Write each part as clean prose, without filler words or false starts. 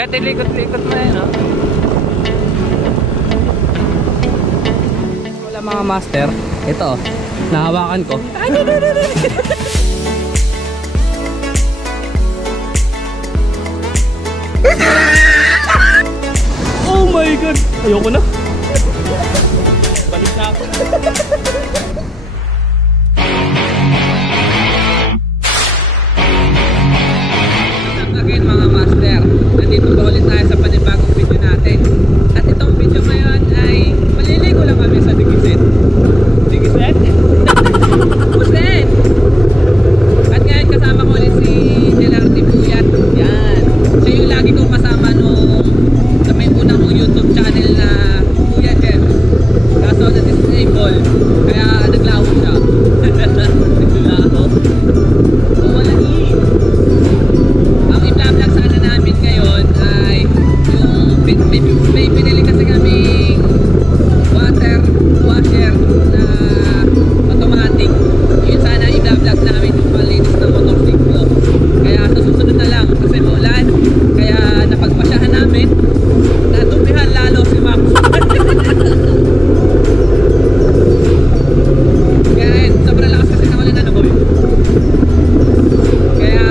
Kahit ilikot-likot mo eh, no? Wala mga master. Ito, nahawakan ko. Oh my god! Ayoko na. Balik na ako. Again mga master, nandito pa ulit tayo sa panibagong video natin. At itong video ngayon ay maliligo lang kami sa Digisit. Digisit? Puset! At ngayon kasama ko ulit si Delarte Puyat. Yan. Siya yung lagi kong kasama nung sa may unang kong YouTube channel na Kuya Jeff. Kaso na-disable. Kaya naglaho siya. Naglaho. Wala ang i-vlog sana namin ngayon ay yung may pinili kasi kaming water washer na automatic. Yun sana i-vlog namin yung palinis ng motorsiklo. Kaya sa susunod na lang kasi maulan. Kaya napagpasyahan namin na tumihan lalo si Max. Kaya sobrang lakas kasi ng ulan na boy. Kaya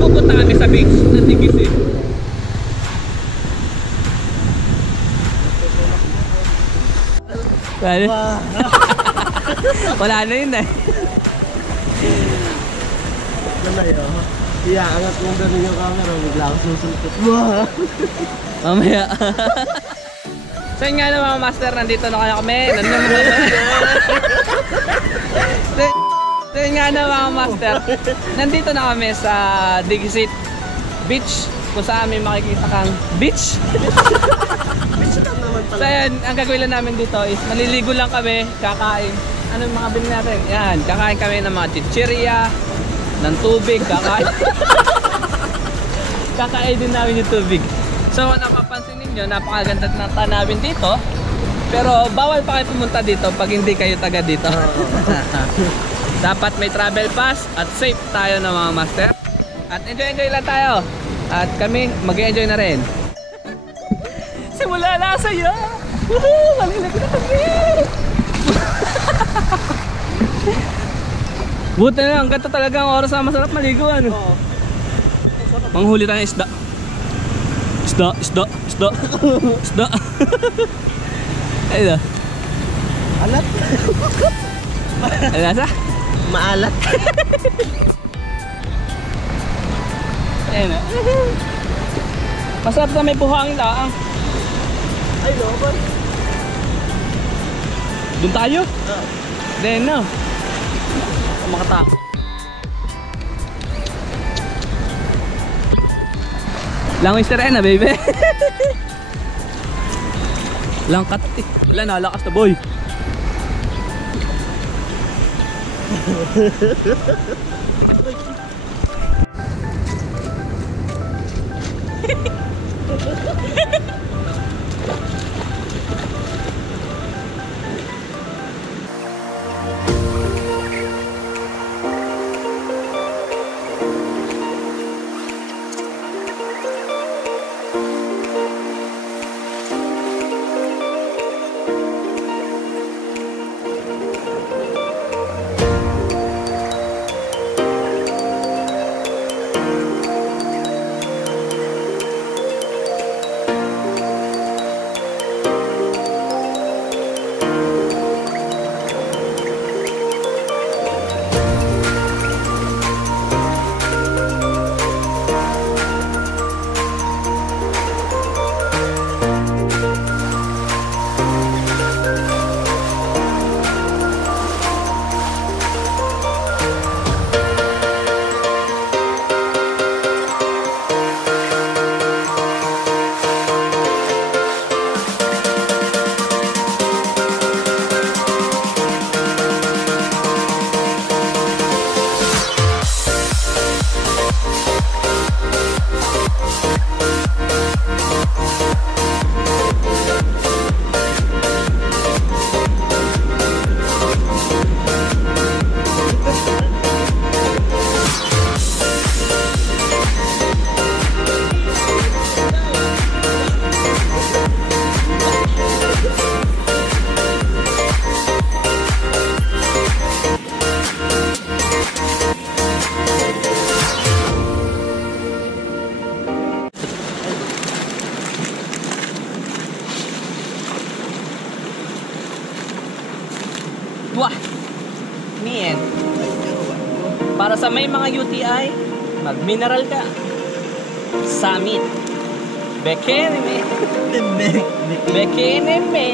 pupunta kami sa beach ng Digisit. Wala na yun eh. Mamaya, iaangat mo ganun yung camera, bigla ako susuntot. Mamaya. So yun nga na mga master, nandito na kaya kami. So yun nga na mga master, nandito na kami sa Digisit Beach, kung saan may makikita kang beach. So yun, ang gagawin lang namin dito is maliligo lang kami, kakain. Ano yung mga bili natin? Yan, kakain kami ng mga chichirya, ng tubig, kakain. Kakain din namin yung tubig. So napapansin ninyo, napakaganda ng tanawin dito. Pero bawal pa kayo pumunta dito pag hindi kayo taga dito. Dapat may travel pass at safe tayo na mga master. At enjoy lang tayo. At kami mag-enjoy na rin. Simula na saya! Woohoo! Malilag na kami! Buti na lang, ganito talaga ang oras na masarap maligo ano. Manghuli tayo isda. Isda. Ayun. Alat. Ano nasa? Maalat. Ayun. Masarap na may buhangin laang. Ay, loban. Doon tayo? Then no. Makata. Langoy sirena baby. Langkat eh. Wala, nalakas na boy. sa may mga UTI, mag-mineral ka. Summit. Bekeneme. Bekeneme.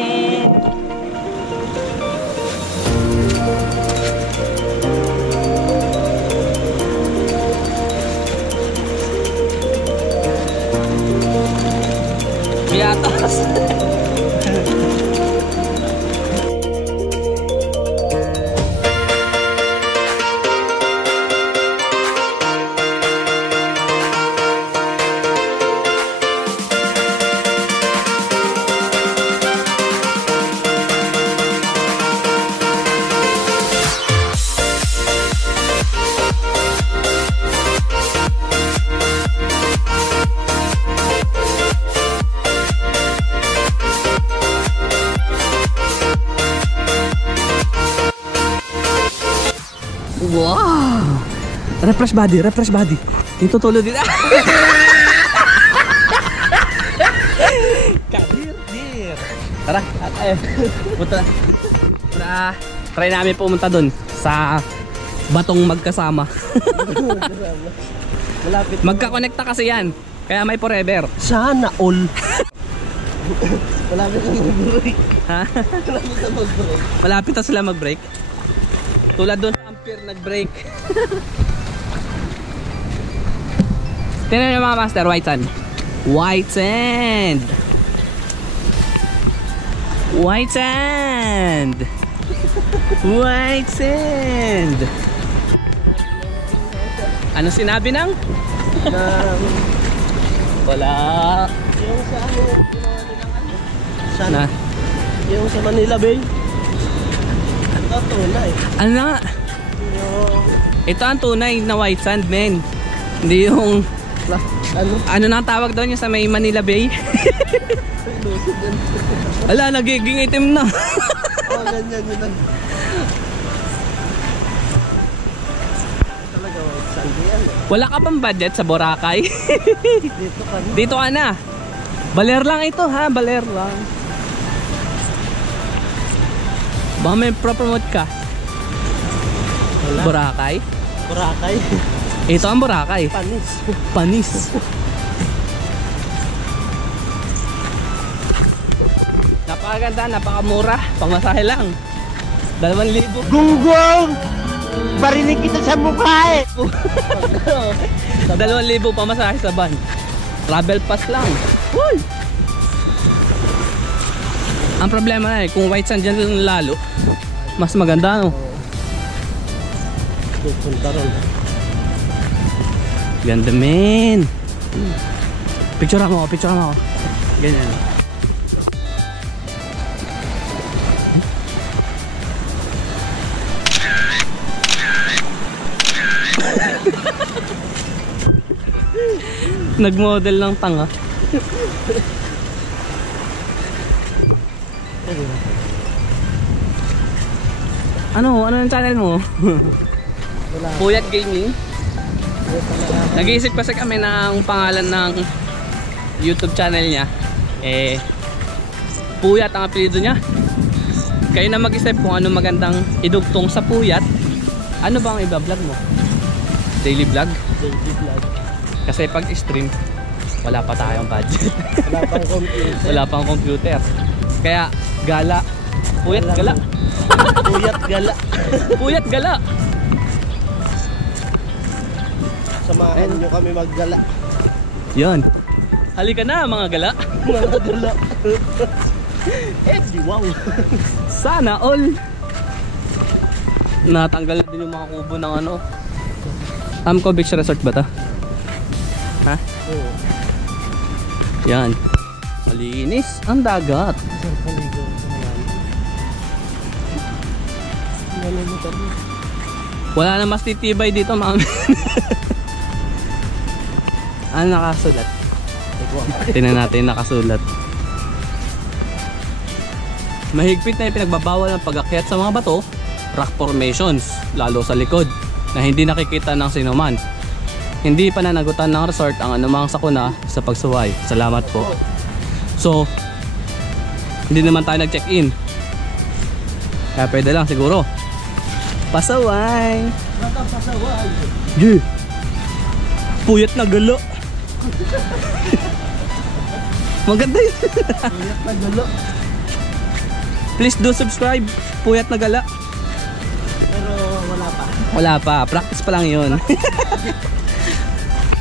Biatas. Wow! Refresh body, refresh body. Dito tulog din. Kadir. Tara, punta. Try namin pumunta dun sa batong magkasama. Malapit. Magkakonekta kasi yan. Kaya may forever. Sana all. Malapit na mag-break. Ha? Malapit na mag-break. Malapit na sila mag-break. Tulad doon sa Ampere nag-break. Tingnan nyo mga master, white sand. White sand. White sand. White sand. Ano sinabi nang? Wala. Yung sa ano, ginawa nilang ano? Sana. Na. Yung sa Manila Bay. Ito tunay. Ano na nga? Yung... Ito ang tunay na white sand, men. Hindi yung... Ano na ang tawag doon yung sa may Manila Bay? Lucid yan. Ala, nagiging itim na. Oo, ganyan yun lang. Talaga white sand yan. Wala ka bang budget sa Boracay? Dito ka na. Dito ka na. Baler lang ito ha, baler lang. Baka may promote ka. Wala. Boracay? Boracay. Ito ang Boracay. Panis. Panis. Napakaganda, napakamura. Pamasahe lang. 2,000. Gunggong! Barinig kita sa mukha eh! 2,000 pamasahe sa van. Travel pass lang. Uy! Ang problema na kung white sand dyan lalo, mas maganda no? Punta ron. Ganda men. Picture mo ako, picture mo ako. Ganyan. Nag-model ng tanga. Ano ang channel mo? Wala. Puyat Gaming. Nag-iisip kasi kami ng pangalan ng YouTube channel niya. Puyat ang apelyido niya. Kayo na mag-isip kung ano magandang idugtong sa Puyat. Ano bang iba-vlog mo? Daily vlog? Daily vlog. Kasi pag stream, wala pa tayong budget. Wala pang computer. Wala pang computer. Kaya gala. Puyat gala. Puyat gala. Puyat gala. Samahan nyo kami maggala. Yan. Halika na mga gala. Mga gala. Di wow. Sana all. Natanggal na din yung mga kubo ng ano. Amco Beach Resort ba ta? Ha? Oo. Yan. Malinis ang dagat. Saan paligo sa mga Wala na mas titibay dito mga ano nakasulat? Tingnan natin nakasulat. Mahigpit na yung pinagbabawal ng pag-akyat sa mga bato, rock formations, lalo sa likod, na hindi nakikita ng sinuman. Hindi pananagutan ng resort ang anumang sakuna sa pagsuway. Salamat po. So, hindi naman tayo nag-check-in. Kaya pwede lang siguro. Pasaway! Pasaway! G. Puyat na galo. Maganda yun. Puyat na gulo. Please do subscribe. Puyat na gala. Pero wala pa. Wala pa. Practice pa lang yun.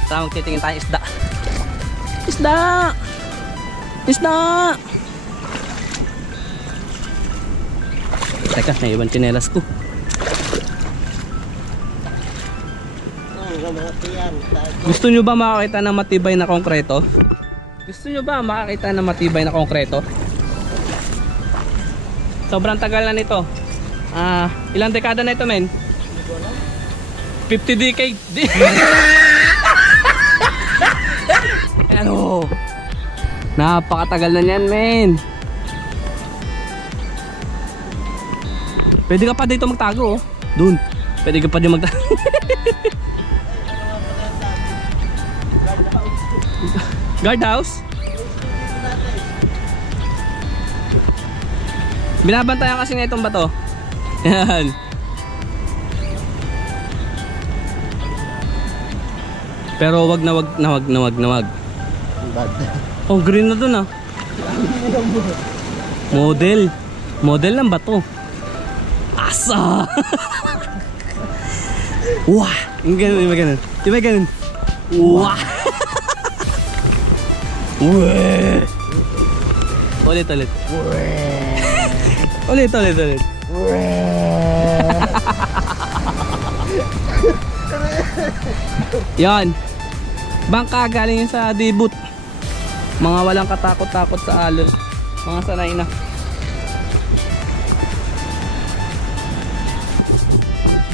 Tama, magtitingin tayo isda. Isda! Isda! Teka, naiwan tsinelas ko. Gusto nyo ba makakita ng matibay na konkreto? Gusto nyo ba makakita ng matibay na konkreto? Sobrang tagal na nito. Ilang dekada na ito, men? 50 decade. Ano? Napakatagal na niyan, men. Pwede ka pa dito magtago, oh. Doon. Pwede ka pa dito magtago. Guardhouse? Binabantayan kasi nga itong bato. Yan. Pero wag na wag. Bad. Oh, green na dun ah. Model. Model ng bato. Asa! Wah! Yung ganun. Diba ganun? Wah! Weh! Ulit. Ulit. Yan. Bangka galing yun sa debut. Mga walang katakot-takot sa alon. Mga sanay na.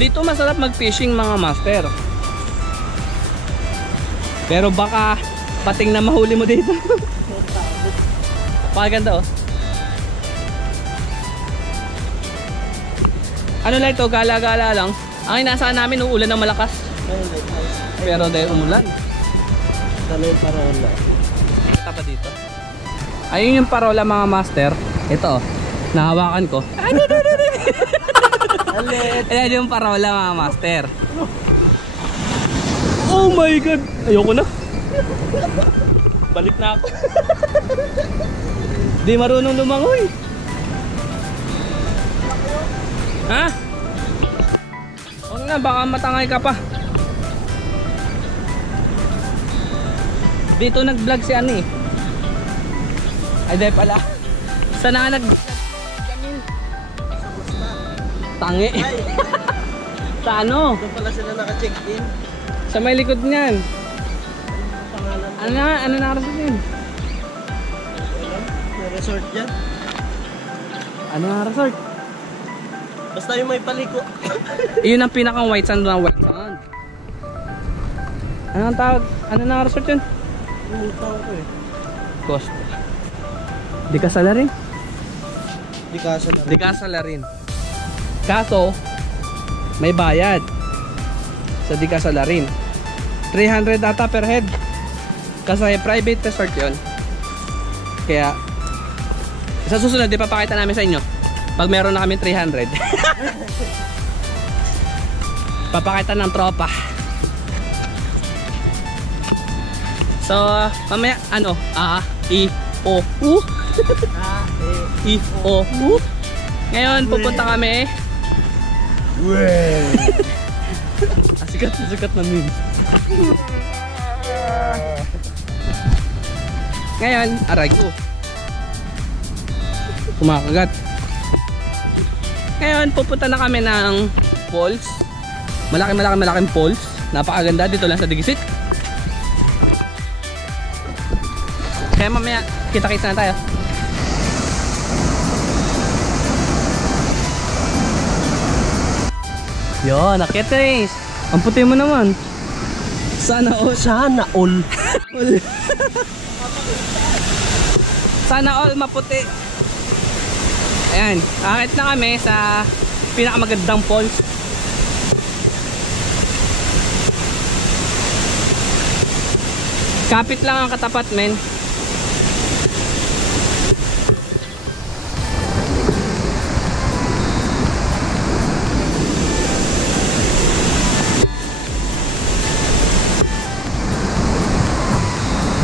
Dito masarap mag-fishing mga master. Pero baka pating na mahuli mo dito. Pakaganda oh. Ano lang ito, gala-gala lang. Ang inaasahan namin uulan ng malakas. Pero dahil umulan. Sana yung parola. Kita pa dito. Ayun yung parola mga master. Ito oh, nahawakan ko. Ayan yung parola mga master. Oh my god. Ayoko na. Balik na ako. Di marunong lumangoy. Ha? Huwag na, baka matangay ka pa. Dito nag-vlog si ano eh. Ay dahil pala. Sana nga nag-vlog tangi. Sa ano? Doon pala sila naka-check-in. Sa may likod niyan. Pangalan. Ano na resort yun? May resort yan. Ano na resort? Basta yung may paliko. Iyon ang pinakang white sand na white sand. Ano ang tawag? Ano na resort yun? Umutang ko eh. Cost. Di ka salarin? Di kaso na. Di ka salarin. Kaso, may bayad. Sa di ka salarin. 300 ata per head. Kasi private resort yun. Kaya, sa susunod, ipapakita namin sa inyo. Pag meron na kami 300. Papakita ng tropa. So, mamaya, ano? I-O-U. I-O-U. Ngayon, pupunta kami. Sikat na meme. Ngayon, aray ko. Kumakagat. Ngayon, pupunta na kami ng falls. Malaking falls. Napakaganda dito lang sa Digisit. Kaya mamaya, kita-kita na tayo. Yo, nakitis. Ang puti mo naman. Sana all. Sana all. Sana all maputi. Ayan, akit na kami sa pinakamagandang falls. Kapit lang ang katapat, men.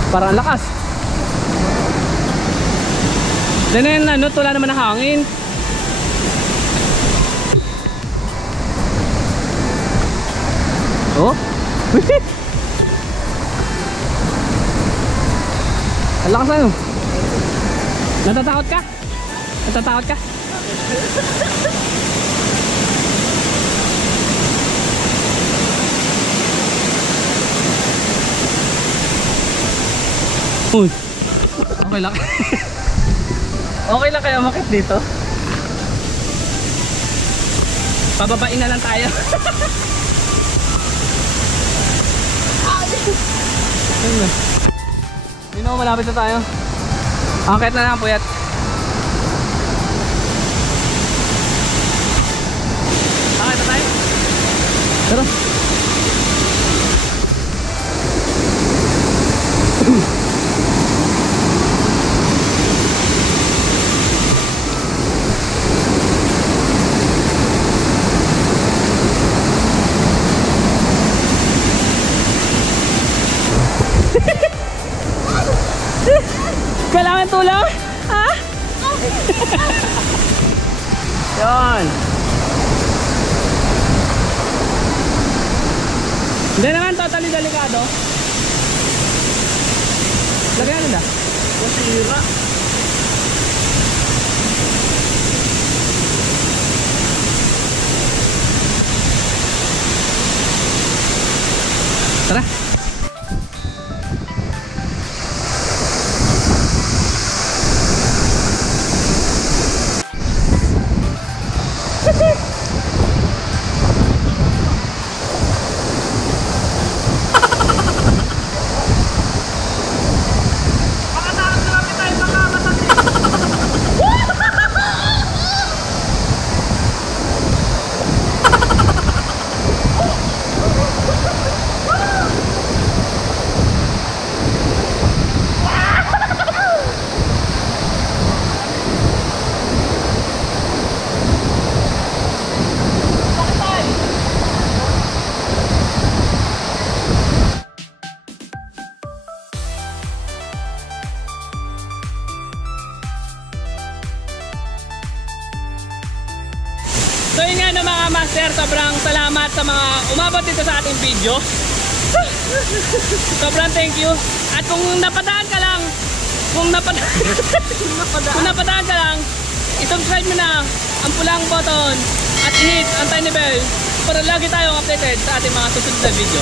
Parang ang lakas. Diyan na ano, wala naman ng hangin. Oh. Ang lakas ano. Natatakot ka? Natatakot ka? Uy. Okay lang. Okay lang kaya makit dito. Pababain na lang tayo. Yun o, malapit na tayo. Akit na lang, puyat. Akit na tayo. Tara. Kailangan tulong? Ha? Yun. Hindi naman totally delikado. Lagyan nila. Masira. Tara. So yun nga no mga master, sobrang salamat sa mga umabot dito sa ating video. Sobrang thank you. At kung napadaan ka lang, kung napadaan ka lang, i-subscribe mo na ang pulang button at i-hit ang tiny bell para lagi tayong updated sa ating mga susunod na video.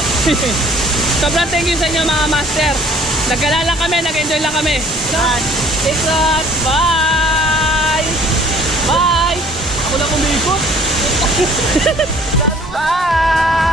Sobrang thank you sa inyo mga master. Nagkala lang kami, nag-enjoy lang kami. Ikot, bye! Bye! Ako lang umikot. Bye!